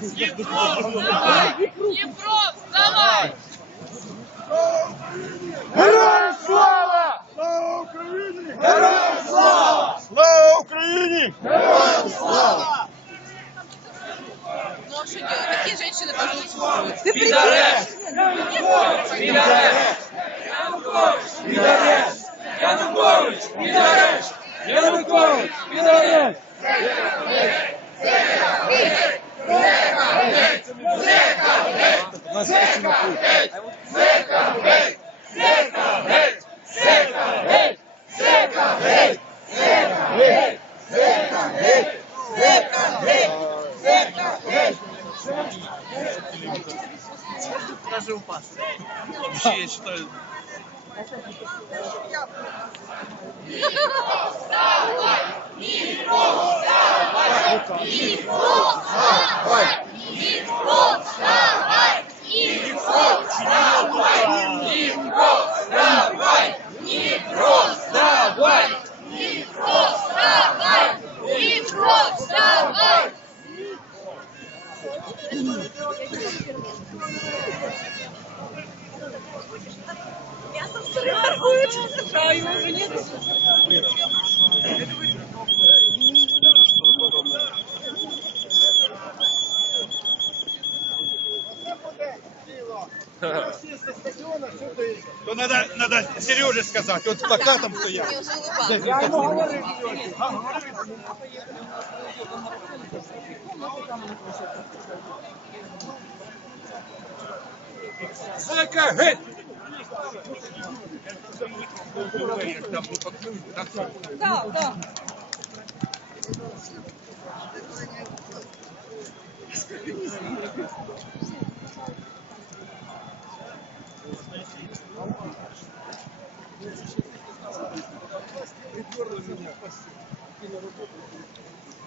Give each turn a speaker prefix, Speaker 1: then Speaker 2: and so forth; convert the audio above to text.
Speaker 1: Дніпро, вставай!
Speaker 2: Героям слава!
Speaker 3: Слава Україні!
Speaker 2: Героям слава!
Speaker 3: Слава Україні!
Speaker 1: Ну а что делать? Какие женщины должны слушать?
Speaker 2: Ти Підарест! Підарест! Підарест! Янукович! Підарест! Янукович! Підарест!
Speaker 3: Вообще, я считаю,
Speaker 2: Давай!
Speaker 1: Мясо сырым торгуют. Да, его уже нет.
Speaker 3: То надо, надо Сереже сказать, вот с плакатом стоял.
Speaker 1: Я ему говорю,
Speaker 2: Зека геть!
Speaker 1: Да, да.